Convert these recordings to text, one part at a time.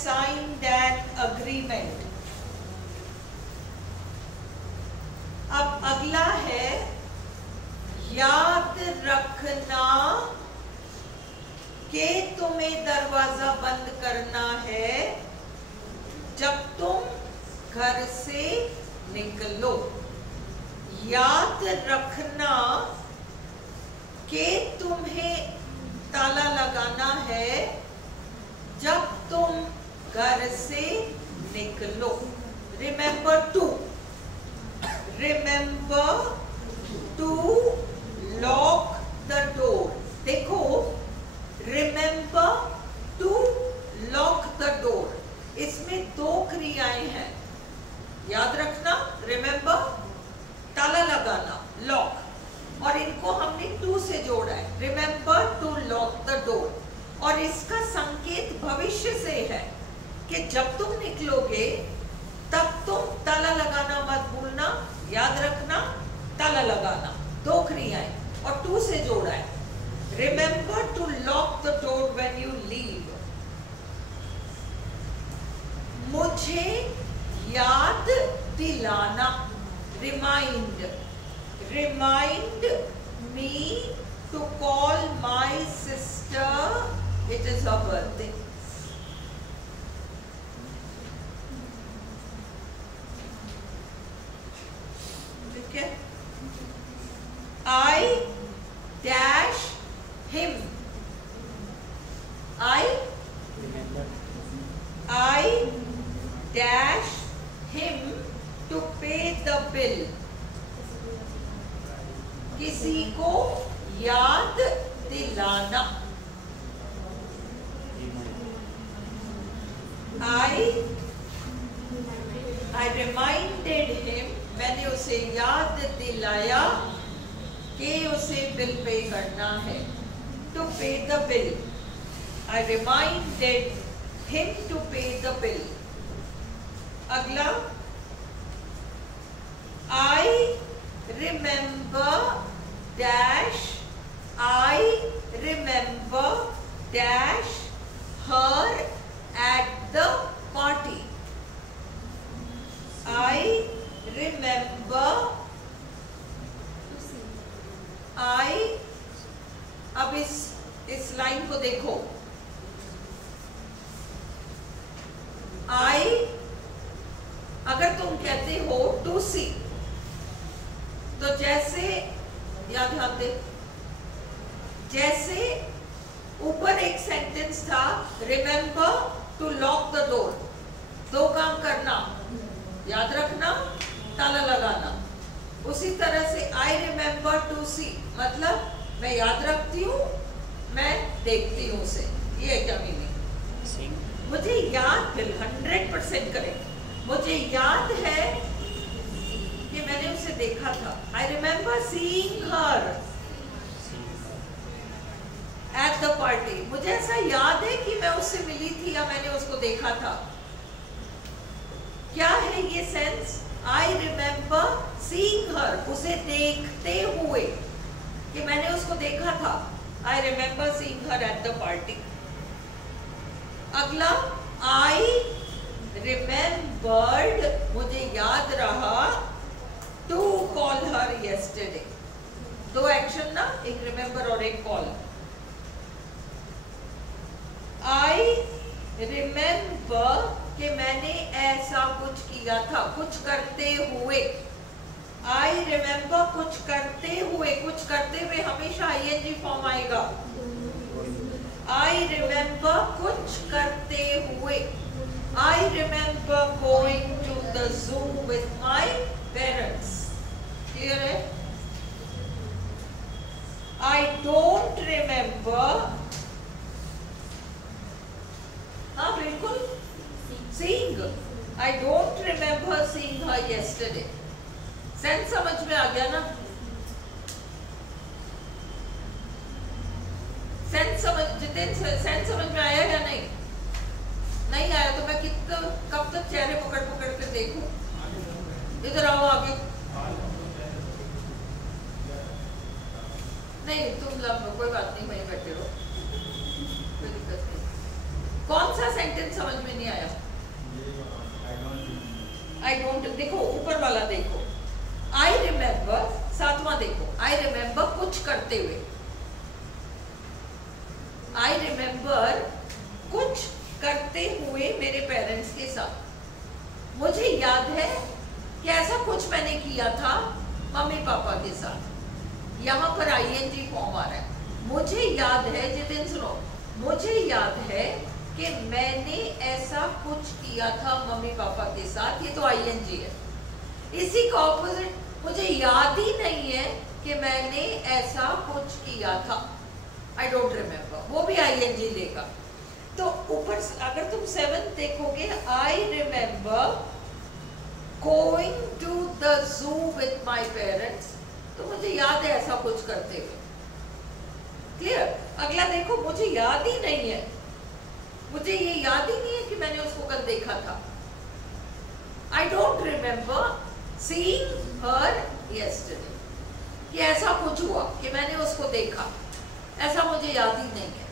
signed an agreement. अब अगला है याद रखना कि तुम्हें दरवाजा बंद करना है जब तुम घर से निकलो। याद रखना कि तुम्हें ताला लगाना है जब तुम घर से निकलो। Remember to lock the door. देखो, remember to lock the door, इसमें दो क्रियाएं हैं। याद रखना remember, ताला लगाना lock, और इनको हमने to से जोड़ा है। Remember to lock the door, और इसका संकेत भविष्य से है कि जब तुम निकलोगे तब तुम ताला लगाना मत भूलना। याद रखना, ताला लगाना, दो क्रियाएं और टू से जोड़ा है। Remember to lock the door when you leave. मुझे याद दिलाना, remind me to call my sister, it is her birthday. I dash him. I dash him to pay the bill. किसी को याद दिलाना। I reminded him, मैंने उसे याद दिलाया कि उसे बिल पे करना है। To pay the bill. I reminded him to pay the bill. अगला, I remember dash her at the party. I remember, अब इस लाइन को देखो। अगर तुम कहते हो टू सी, तो जैसे याद ध्यान दे, जैसे ऊपर एक सेंटेंस था remember to lock the door, दो काम करना, याद रखना, ताला लगाना। उसी तरह से आई रिमेंबर टू सी मतलब मैं याद रखती हूँ, मैं देखती हूँ उसे। ये है क्या मीनिंग? मुझे याद 100% करेक्ट। मुझे याद है कि मैंने उसे देखा था। I remember seeing her at the party. मुझे ऐसा याद है कि मैं उससे मिली थी या मैंने उसको देखा था। क्या है ये सेंस? आई रिमेंबर सीइंग हर, उसे देखते हुए कि मैंने उसको देखा था। I remember seeing her at the party. अगला, आई रिमेंबर्ड, मुझे याद रहा, टू कॉल हर येस्टरडे। दो एक्शन ना, एक रिमेंबर और एक कॉल। आई रिमेंबर कि मैंने ऐसा कुछ किया था, कुछ करते हुए। आई रिमेंबर कुछ करते हुए, कुछ करते हुए हमेशा आईएनजी फॉर्म आएगा। आई रिमेंबर कुछ करते हुए। I remember going to the zoo with my parents. Clear है? आई डोंट रिमेंबर, हाँ बिल्कुल, seeing. I don't remember seeing her yesterday. Sense समझ में आ गया ना? सेंस समझ में आया या नहीं? नहीं आया तो मैं कब तक चेहरे पकड़ पकड़ कर देखूं? इधर आओ आगे। नहीं तुम कोई बात नहीं, वहीं बैठे रहो, कोई दिक्कत नहीं। कौन सा सेंटेंस सेंटेंस समझ में नहीं आया? आई डोंट, देखो ऊपर वाला देखो, आई रिमेम्बर, सातवां देखो, आई रिमेम्बर कुछ करते हुए, आई रिमेम्बर कुछ करते हुए मेरे पेरेंट्स के साथ। मुझे याद है कि ऐसा कुछ मैंने किया था मम्मी पापा के साथ। यहाँ पर आईएनजी फॉर्म आ रहा है। मुझे याद है, जितिन सुनो, मुझे याद है कि मैंने ऐसा कुछ किया था मम्मी पापा के साथ, ये तो आईएनजी है। इसी का ऑपोजिट, मुझे याद ही नहीं है कि मैंने ऐसा कुछ किया था, आई डोंट रिमेम्बर, वो भी आईएनजी लेगा। तो ऊपर अगर तुम 7 देखोगे, I remember going to the zoo with my parents, तो मुझे याद है ऐसा कुछ करते हुए। क्लियर? अगला देखो, मुझे याद ही नहीं है, मुझे ये याद ही नहीं है कि मैंने उसको कल देखा था। I don't remember seeing her yesterday, कि ऐसा कुछ हुआ कि मैंने उसको देखा, ऐसा मुझे याद ही नहीं है।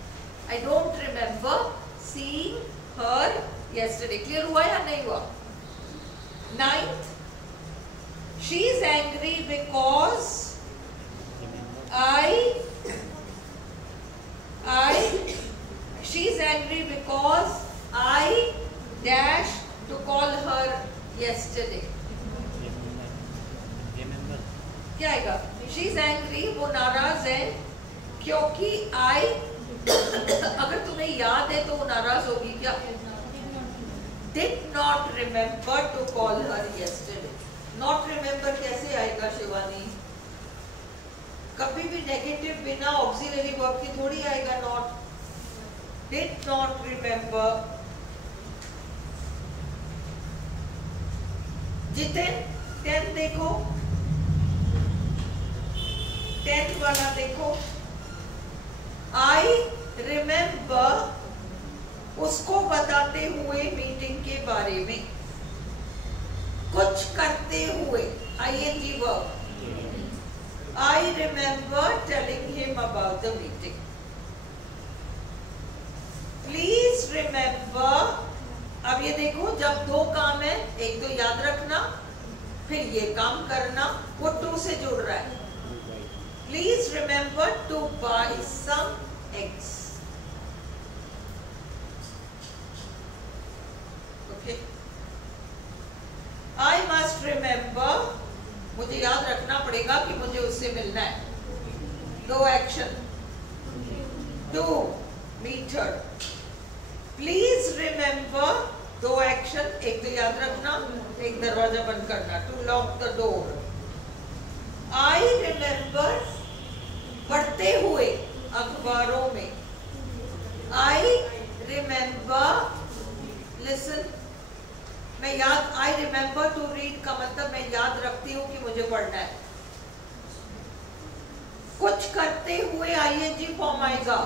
I don't remember seeing her yesterday. Clear हुआ या नहीं हुआ? 9th, she is angry because she is angry because I dash to call her yesterday. क्या आएगा? She is angry, वो नाराज है क्योंकि अगर तुम्हें याद है तो वो नाराज होगी क्या? Did not remember to call her yesterday. Not remember कैसे आएगा शिवानी? कभी भी नेगेटिव बिना ऑक्सिलरी वर्ब की थोड़ी आएगा not. Did not remember. Jitin 10 देखो, 10 वाला देखो, I remember उसको बताते हुए मीटिंग के बारे में, कुछ करते हुए, ING verb, I remember telling him about the meeting. Please remember, अब ये देखो, जब 2 काम है, एक तो याद रखना, फिर ये काम करना, वो 2 से जुड़ रहा है। Please remember to buy some eggs. I must remember, मुझे याद रखना पड़ेगा कि मुझे उससे मिलना है। 2 action, 2 meet her. Please remember, 2 action, एक तो याद रखना, एक दरवाजा बंद करना, to lock the door. I remember पढ़ते हुए अखबारों में, I remember listen, मैं याद, आई रिमेम्बर टू रीड का मतलब मैं याद रखती हूँ कि मुझे पढ़ना है। कुछ करते हुए आईएनजी फॉर्म आएगा।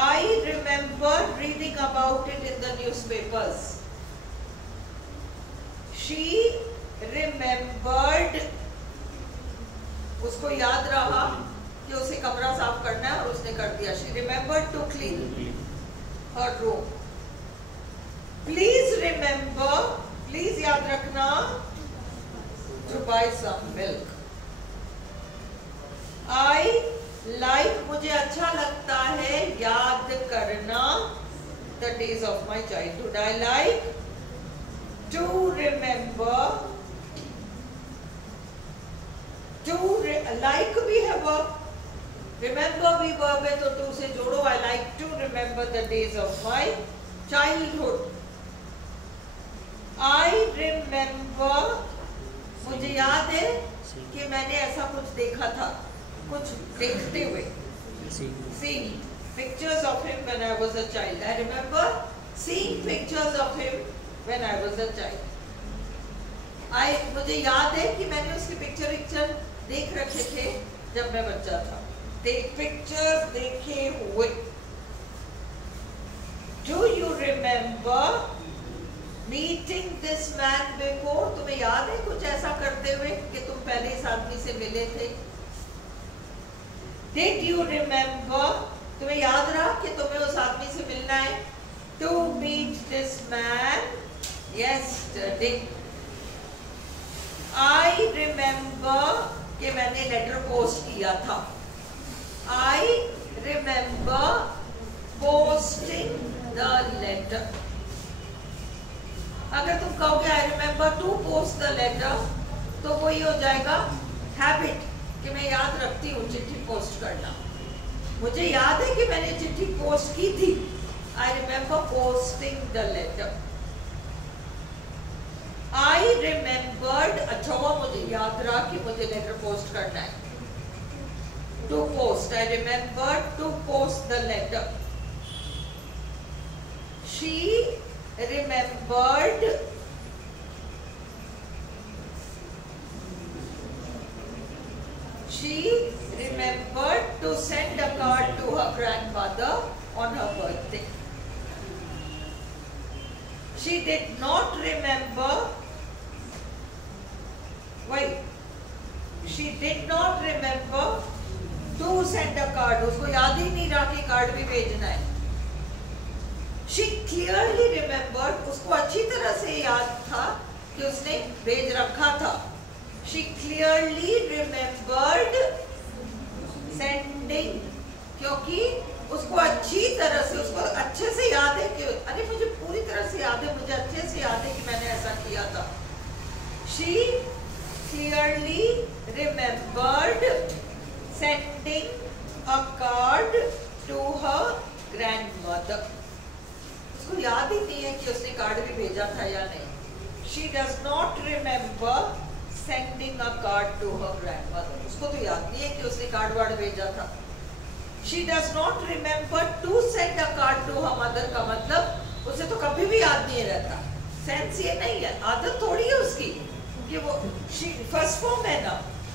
I remember reading about it in the newspapers. She remembered, उसको याद रहा कि उसे कमरा साफ करना है और उसने कर दिया। She remembered to clean her room. Please remember, please याद रखना, to buy some milk. I like, मुझे अच्छा लगता है याद करना, the days of my childhood. I like to remember, to like भी है वर्ब, रिमेम्बर भी वर्ब है, तो टू से जोड़ो। I like to remember the days of my childhood. I remember, मुझे याद है कि मैंने ऐसा कुछ देखा था, कुछ देखते हुए, seeing pictures of him when I was a child. I remember seeing pictures of him when I was a child. मुझे याद है कि मैंने उसके पिक्चर देख रखे थे जब मैं बच्चा था। पिक्चर देखे हुए। Do you remember meeting this man before? तुम्हें याद है कुछ ऐसा करते हुए कि तुम पहले इस आदमी से मिले थे? Did you remember? तुम्हें याद रहा कि तुम्हें उस आदमी से मिलना है? To this man yesterday. I remember कि मैंने लेटर पोस्ट किया था. I remember posting the letter. अगर तुम कहोगे I remember to post the letter, तो वो ही हो जाएगा हैबिट कि मैं याद रखती हूँ चिट्ठी पोस्ट करना. मुझे याद है कि मैंने चिट्ठी पोस्ट की थी. I remember posting the letter. I remembered, अच्छा हुआ मुझे याद रहा कि मुझे लेटर पोस्ट करना है. To post, I remembered to post the letter. She remembered to send a card to her grandmother on her birthday. She did not remember. She did not remember to send a card. उसको याद ही नहीं रहा कि card भी भेजना है. She clearly remembered. उसको अच्छी तरह से याद था कि उसने भेज रखा था. She clearly remembered sending, क्योंकि उसको अच्छी तरह से, उसको अच्छे से याद है कि अरे मुझे पूरी तरह से याद है, मुझे अच्छे से याद है कि मैंने ऐसा किया था. She clearly remembered sending a card to her grandmother. उसको याद ही नहीं है कि उसने कार्ड भी भेजा था या नहीं. She does not remember sending a card to her grandmother. उसको तो याद नहीं है कि उसने कार्ड वार्ड भेजा था. She does not remember to send a card to her mother का मतलब उसे तो कभी भी याद नहीं रहता. सेंस ये नहीं है, आदत थोड़ी है उसकी कि वो फर्स्ट फॉर्म है ना.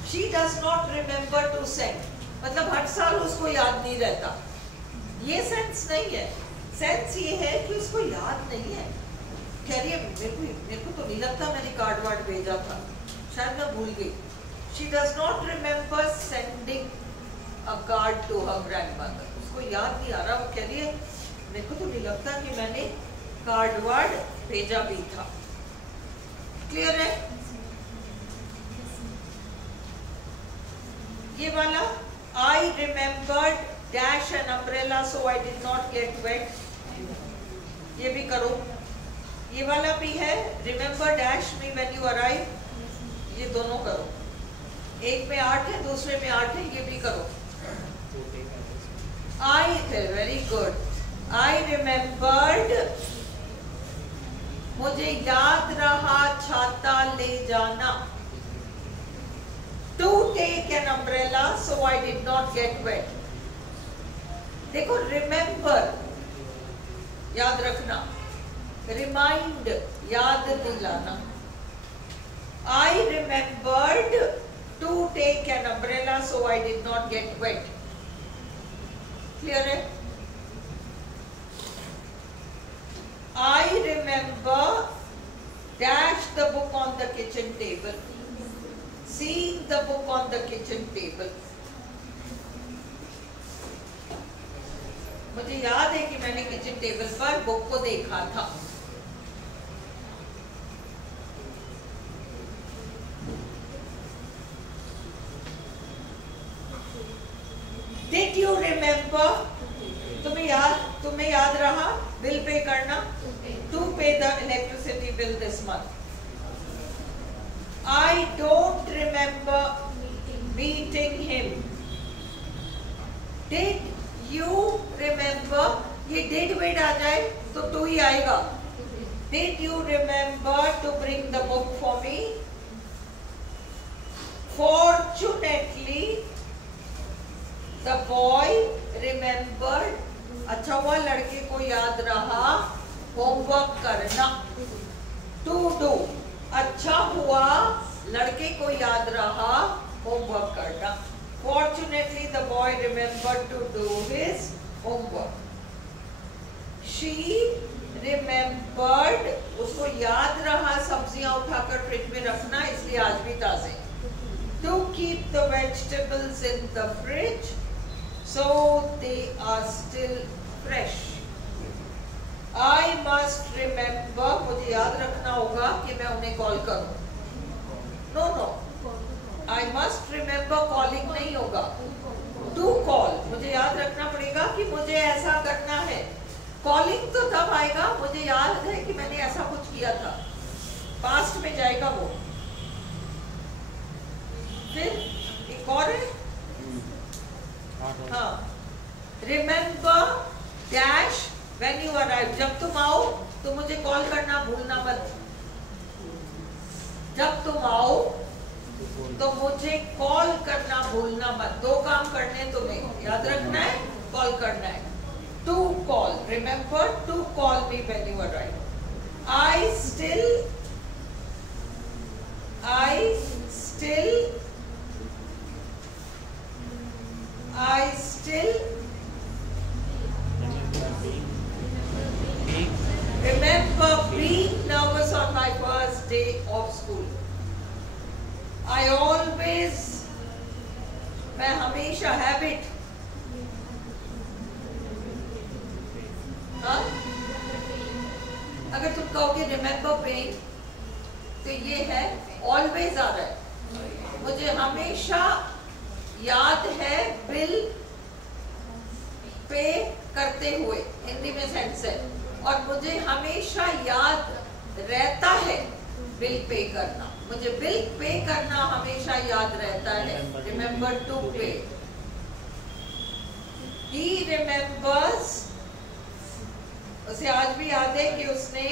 She does not remember to send मतलब हर साल उसको याद नहीं रहता. ये सेंस नहीं है. सेंस ये है कि उसको याद नहीं है. कह रही है मेरे को तो नहीं लगता मैंने कार्ड वार्ड भेजा था, शायद मैं भूल गई. She does not remember sending a card to her grandmother. उसको याद नहीं आ रहा. वो कह रही है मेरे को तो नहीं लगता कि मैंने कार्ड वार्ड भेजा भी था. क्लियर है? ये वाला I remembered dash an umbrella so I did not get wet. ये भी करो. ये वाला भी है remember dash me when you arrive. ये दोनों करो. एक में 8 है, दूसरे में 8 है. ये भी करो. very good. I remembered, मुझे याद रहा छाता ले जाना. To take an umbrella so I did not get wet. देखो remember याद रखना, remind याद दिलाना. I remembered to take an umbrella so I did not get wet. Clear है? I remember dash the book on the kitchen table. Seeing the book on the kitchen table. मुझे याद है कि मैंने किचन टेबल पर book को देखा था. Did you remember? तुम्हें याद रहा बिल पे करना. To pay the electricity bill this month. I don't remember meeting him. Did you remember? ये did wait आ जाए तो to ही आएगा. Did you remember to bring the book for me? Fortunately, the boy remembered. अच्छा हुआ लड़के को याद रहा होमवर्क करना. To do. अच्छा हुआ लड़के को याद रहा होमवर्क करना. Fortunately, the boy remembered to do his homework. She remembered, उसको याद रहा सब्जियां उठाकर फ्रिज में रखना, इसलिए आज भी ताजे. To keep the vegetables in the fridge so they are still fresh. I must remember, मुझे याद रखना होगा कि मैं उन्हें कॉल करूं. No no, I must remember calling नहीं होगा. टू कॉल, मुझे याद रखना पड़ेगा कि मुझे ऐसा करना है. कॉलिंग तो तब आएगा मुझे याद है कि मैंने ऐसा कुछ किया था, पास्ट में जाएगा वो. फिर एक और है, हाँ, remember dash when you arrive, जब तुम आओ तो मुझे कॉल करना भूलना मत. जब तुम आओ तो मुझे कॉल करना भूलना मत. दो काम करने तुम्हें, याद रखना है, कॉल करना है. To call, remember to call me when you arrive. I still remember being nervous on my first day of school. I always, मैं हमेशा, हैबिट, हाँ, अगर तुम कहोगे रिमेम्बर पेन तो ये है ऑलवेज आ रहा है. मुझे हमेशा याद है बिल पे करते हुए, हिंदी में सेंस है, और मुझे हमेशा याद रहता है बिल पे करना. मुझे बिल पे करना हमेशा याद रहता है. रिमेम्बर टू पे. ही रिमेम्बर्स, उसे आज भी याद है कि उसने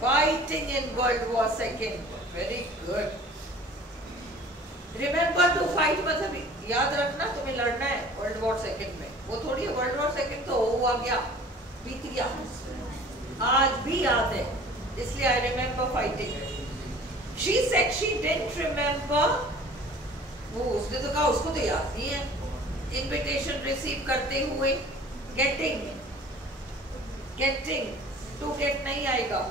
fighting in world war second. Very good. Remember to fight मतलब याद रखना तुम्हें लड़ना है वर्ल्ड वॉर सेकेंड में. वो थोड़ी है, वर्ल्ड वॉर सेकेंड तो हुआ गया, बीत गया. आज भी याद है, इसलिए I remember fighting. She said she didn't remember, वो उसने तो कहा उसको तो याद नहीं है. इनविटेशन रिसीव करते हुए, गेटिंग, टू गेट नहीं आएगा.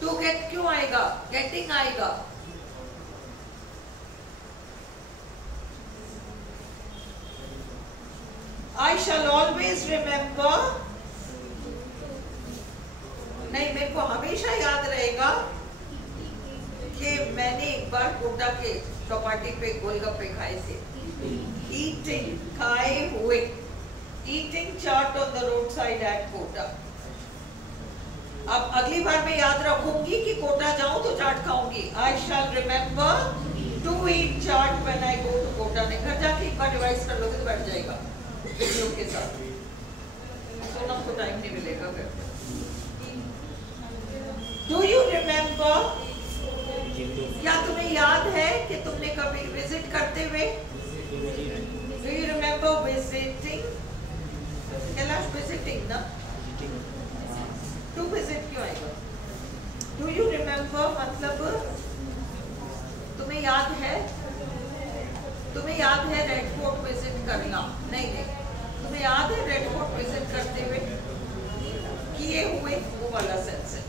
टू गेट क्यों आएगा, गेटिंग आएगा. I shall always remember, नहीं, मेरे को हमेशा याद रहेगा कि मैंने एक बार कोटा के चौपाटी पे गोलगप्पे खाए थे. Eating, खाए हुए. Eating chaat on the roadside at Kota. अब अगली बार मैं याद रखूंगी कि कोटा जाऊं तो चाट खाऊंगी. I shall remember to eat chaat when I go to Kota. नहीं, घर जाके एक बार रिवाइज कर लोगे तो बैठ जाएगा वीडियो के साथ. सोनम को टाइम नहीं मिलेगा फिर. Do you remember, क्या तुम्हें याद है कि तुमने कभी विजिट करते हुए, Do you remember visiting? Kailash visiting ना? To visit क्यों आएगा? Do you remember मतलब तुम्हें याद है रेड फोर्ट विजिट करना? नहीं, तुम्हें याद है रेड फोर्ट विजिट करते हुए, किए हुए, वो वाला सेंस है.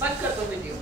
बंद कर दो वीडियो.